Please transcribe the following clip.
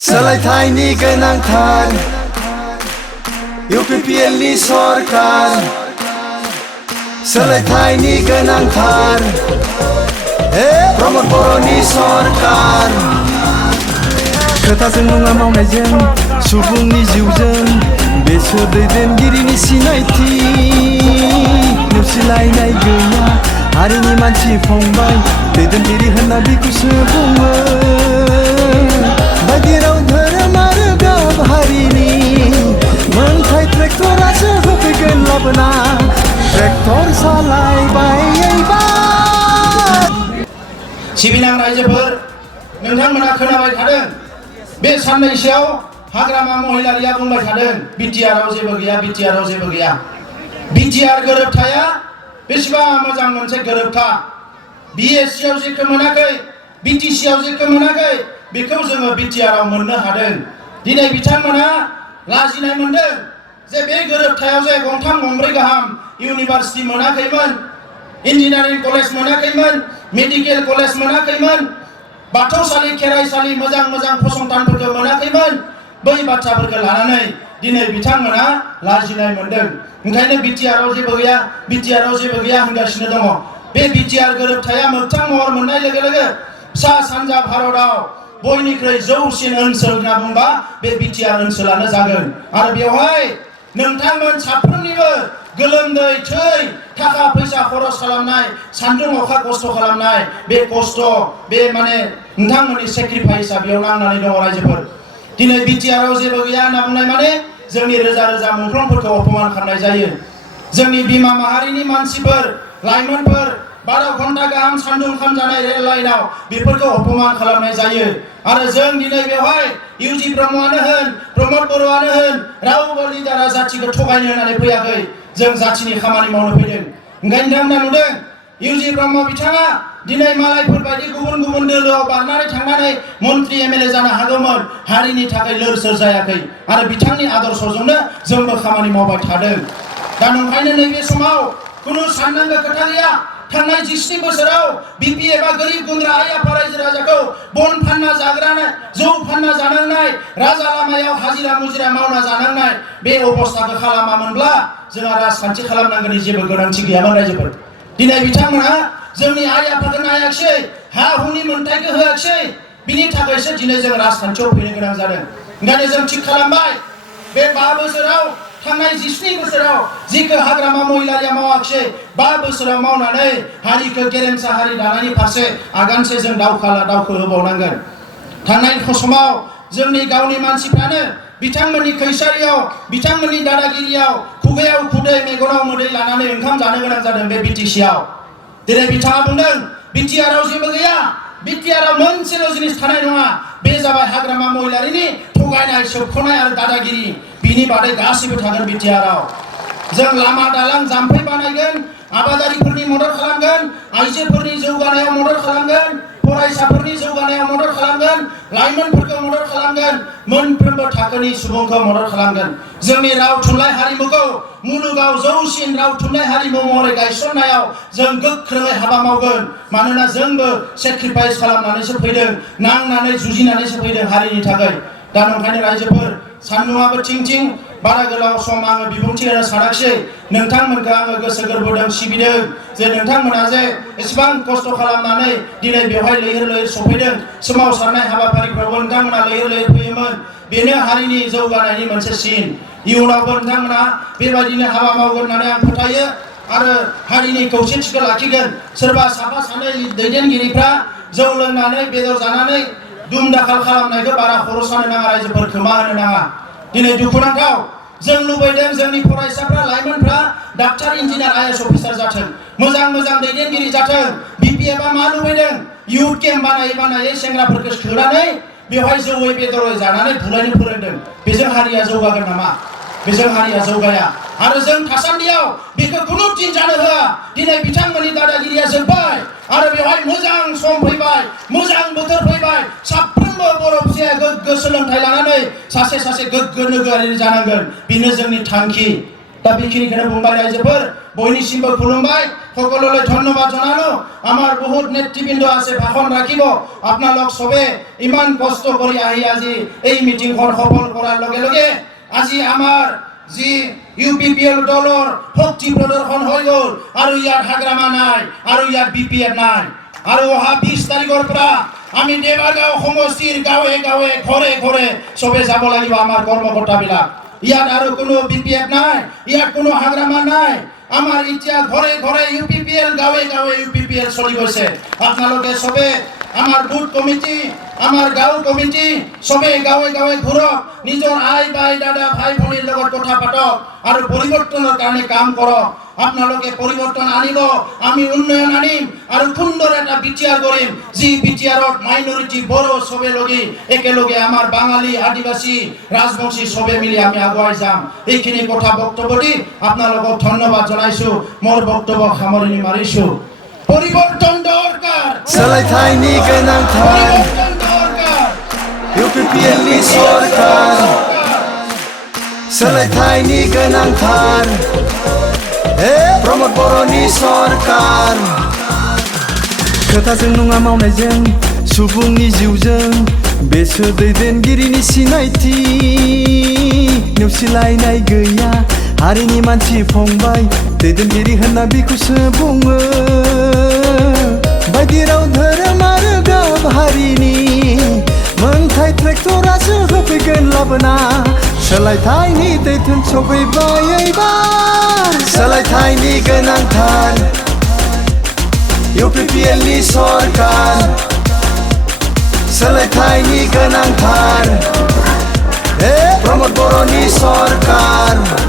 सोलायथायनि गोनांथार UPPLनि सरकार सोलायथायनि गोनांथार प्रमद बर'नि सरकार खोथाजों नङा मावनायजों सुबुंनि जिउजों बेसोर दैदेनगिरिनि सिनायथि नेवसिलायनाय गैया हारिनि मानसि फंबाय दैदेनगिरि होनना बिखौसो बुङो बायदि राव धोरोम आरो गाब हारिनि मोनथाय ट्रेक्टरासो होफैगोन लाबोना ट्रेक्टर सालायबाय सिबिनां रायजोफोर नोंथांमोना खोनाबाय थादों बे साननैसोआव हाग्रामा महिलारिया बुंबाय थादों बिटिआरआव जेबो गैया बिटिआरआव जेबो गैया बिटिआर गोरोबथाया बेसेबां मोजां मोनसे गोरोबथा बिएससिआव जेखौ मोनाखै बिटिसिआव जेखौ मोनाखै बेखौ जोङो बिटिआरआव मोननो हादों दिनै बिथांमोना लाजिनाय मोनदों जे बे गोरोबथायाव जे गंथाम गंब्रै गाहाम इउनिभार्सिटि मोनाखैमोन इन्जिनियारिं कलेज मोनाखैमोन मेडिकेल कलेज मोनाखैमोन बाथौसालि खेराइसालि मोजां मोजां फसंथानफोरखौ मोनाखैमोन बै बाथ्राफोरखौ लानानै दिनै बिथांमोना लाजिनाय मोनदों ओंखायनो बिटिआरआव जेबो गैया बिटिआरआव जेबो गैया होनगासिनो दङ बे बिटिआर गोरोबथाया मोगथां महर मोननाय लोगो लोगो सा सानजा भारतआव बयनिख्रुइ जौसिन ओनसोल होनना बुंबा बे बिटिआर ओनसोलानो जागोन आरो बेवहाय नोंथांमोन साफ्रोमनिबो गोलोमदै थै थाखा फैसा खरस खालामनाय सान्दुं अखा खस्थ' खालामनाय बे खस्थ' बे माने नोंथांमोननि सेक्रिफाइसआ बेयाव नांनानै दङ रायजोफोर दिनै बिटिआरआव जेबो गैया होनना बुंनाय माने जोंनि रोजा रोजा मुंख्लंफोरखौ अपमान खालामनाय जायो जोंनि बिमा माहारिनि मानसिफोर लाइमोनफोर 12 घन्टा गाहाम सान्दुं खामजानाय रेल लाइनाव बेफोरखौ अपमान खालामनाय जायो आरो जों दिनै बेवहाय इउजि ब्रह्मआनो होन प्रमद बर'आनो होन रावबो लिडारा जाथिखौ थगायनो होननानै फैयाखै जों जाथिनि खामानि मावनो फैदों ओंखायनो नोंथांमोना नुदों इउजि ब्रह्म बिथाङा दिनै मालायफोर बायदि गुबुन गुबुन दोलोआव बारनानै थांनानै मन्त्रि एमएलए जानो हागौमोन हारिनि थाखाय लोर सोर जायाखै आरो बिथांनि आदर्शजोंनो जोंबो खामानि मावबाय थादों दा नंखायनो नैबे समाव खुनु साननांगौ खोथा गैया थांनाय 17 बोसोराव बिपि एबा गोरिब गुन्द्रा आइ आफा रायजो राजाखौ बन फानना जाग्रानो जौ फानना जानांनाय राजा लामायाव हाजिरा मुजिरा मावना जानांनाय बे अबस्थाखौ खालामामोनब्ला जोंहा राजखान्थि खालामनांगौनि जेबो गोनांथि गैयामोन रायजोफोर दिनै बिथांमोना जोंनि आइ आफाखौ नायाखिसै हा हुनि मोन्थायखौ होआखिसै बिनि थाखायसो दिनै जों राजखान्थियाव फैनो गोनां जादों ओंखायनो जों थिग खालामबाय बे 5 बोसोराव थांनाय 17 बोसोराव जिखौ हाग्रामा महिलारिया मावाखिसै 5 बोसोराव मावनानै हारिखौ गेरेमसा हारि दानायनि फारसे आगानसे जों दावखो होबावनांगोन थांनाय समाव जोंनि गावनि मानसिफ्रानो बिथांमोननि खैसारियाव बिथांमोननि दादागिरियाव खुगायाव खुदै मेगनाव मोदै लानानै ओंखाम जानो गोनां जादों बे बिटिसिआव दिनै बिथाङा बुंदों बिटिआरआव जेबो गैया बिटिआरआव मोनसेल' जिनिस थानाय नङा बे जाबाय हाग्रामा महिलारिनि थगायनाय सोबख'नाय आरो दादागिरि बिनि बादै गासैबो थागोन बिटिआरआव जों लामा दालां जाम्फै बानायगोन आबादारिफोरनि मदद खालामगोन आइजोफोरनि जौगानायाव मदद खालामगोन फरायसाफोरनि जौगानायाव मदद खालामगोन लाइमोनफोरखौ मदद खालामगोन मोनफ्रोमबो थाखोनि सुबुंखौ मदद खालामगोन जोंनि राव थुनलाइ हारिमुखौ मुलुगाव जौसिन राव थुनलाइ हारिमु महरै गायसननायाव जों गोख्रोङै हाबा मावगोन मानोना जोंबो सेक्रिफाइस खालामनानैसो फैदों नांनानै जुजिनानैसो फैदों हारिनि थाखाय दा नंखायनो रायजोफोर सान्दुङाबो थिं थिं बारा गोलाव सम आङो बिबुंथि होनो सानाखिसै नोंथांमोनखौ आङो गोसो गोरबोजों सिबिदों जे नोंथांमोना जे एसेबां खस्थ' खालामनानै दिनै बेवहाय लैहोर लैहोर सफैदों सोमावसारनाय हाबाफारिफ्रावबो नोंथांमोना लैहोर लैहोर फैयोमोन बेनो हारिनि जौगानायनि मोनसे सिन इयुनावबो नोंथांमोना बेबायदिनो हाबा मावगोन होननानै आं फोथायो आरो हारिनि खौसेथिखौ लाखिगोन सोरबा साफा सानै दैदेनगिरिफ्रा जौ लोंनानै बेदर जानानै दुम दाखाल खालामनायखौ बारा खर' सानो नाङा रायजोफोर खोमा होनो नाङा दिनै दुखुनांथाव जों लुबैदों जोंनि फरायसाफ्रा लाइमोनफ्रा डाक्टार इन्जिनियार आइएएस अफिसार जाथों मोजां मोजां दैदेनगिरि जाथों बिपिएफआ मा लुबैदों इयुथ केम्प बानायै सेंग्राफोरखौ सोनानै बेवहाय जौयै बेदरै जानानै बुलायनो फोरोंदों बेजों हारिया जौगागोन नामा बेजों हारिया जौगाया आरो जों थासान्दियाव बेखौ खुनु दिन जानो होआ दिनै बिथांमोननि दादागिरिया जोब्बाय आरो बेवहाय मोजां सम फैबाय मोजां बोथोर फैबाय साफ्रोमबो बर' फिसाया गोग्गो सोलोंथाइ लानानै सासे गोग्गो नोगोरारि जानांगोन बेनो जोंनि थांखि दा बेखिनिखौनो बुंबाय रायजोफोर बयनिसिमबो खुलुमबाय সকললৈ ধন্যবাদ জনালো আমার বহুত নেতৃবৃন্দ আছে ভাষণ রাখিব আপোনালোক সবে ইমান কষ্ট কৰি আহি আজি এই মিটিংখন সফল কৰাৰ লগে লগে আজি আমাৰ যি ইউপিপিএল দলৰ শক্তি প্ৰদৰ্শন হৈ গ'ল আৰু ইয়াত হাগ্ৰামা নাই আৰু ইয়াত বিপিএফ নাই আৰু অহা 20 তাৰিখৰ পৰা আমি দেৱাগাঁও সমষ্টিৰ গাঁৱে গাঁৱে ঘৰে ঘৰে সবে যাব লাগিব আমাৰ কৰ্মকৰ্তাবিলাক ইয়াত আৰু কোনো বিপিএফ নাই ইয়াত কোনো হাগ্ৰামা নাই আমার ইচ্ছা ঘরে ঘরে ইউপিপিএল গাঁৱে গাঁৱে ইউপিপিএল চলি গৈছে আপোনালোকে সবে আমার বুথ কমিটি আমার গাঁও কমিটি সবে গাঁৱে গাঁৱে ঘূৰক নিজৰ আই বাই দাদা ভাই ভনীৰ লগত কথা পাতক আৰু পৰিৱৰ্তনৰ কাৰণে কাম কৰক আপোনালোকে পৰিৱৰ্তন আনিব আমি উন্নয়ন আনিম আৰু সুন্দৰ এটা বিটিআৰ কৰিম যি বিটিআৰত মাইনৰিটি বড়ো সবে লগি একেলগে আমাৰ বাঙালী আদিবাসী ৰাজবংশী সবে মিলি আমি আগুৱাই যাম এইখিনি কথা বক্তব্য দি আপোনালোকক ধন্যবাদ জনাইছো মোৰ বক্তব্য সামৰণি মাৰিছো পৰিৱৰ্তন দৰকাৰ सोलायथायनि गोनांथार পৰিৱৰ্তন দৰকাৰ UPPL नि सरकार सोलायथायनि गोनांथार प्रमद बर'नि सरकार खोथाजों नङा मावनायजों सुबुंनि जिउजों बेसोर दैदेनगिरिनि सिनायथि नेवसिलायनाय गैया हारिनि मानसि फंबाय दैदेनगिरि होनना बिखौसो बुङो बायदि राव धोरोम आरो गाब हारिनि मोनथाय ट्रेक्टरासो होफैगोन लाबोना सोलायथायनि दैथुन सफैबाय एबार सोलायथायनि गोनांथार UPPL नि सरकार सोलायथायनि गोनांथार प्रमद बर'नि सरकार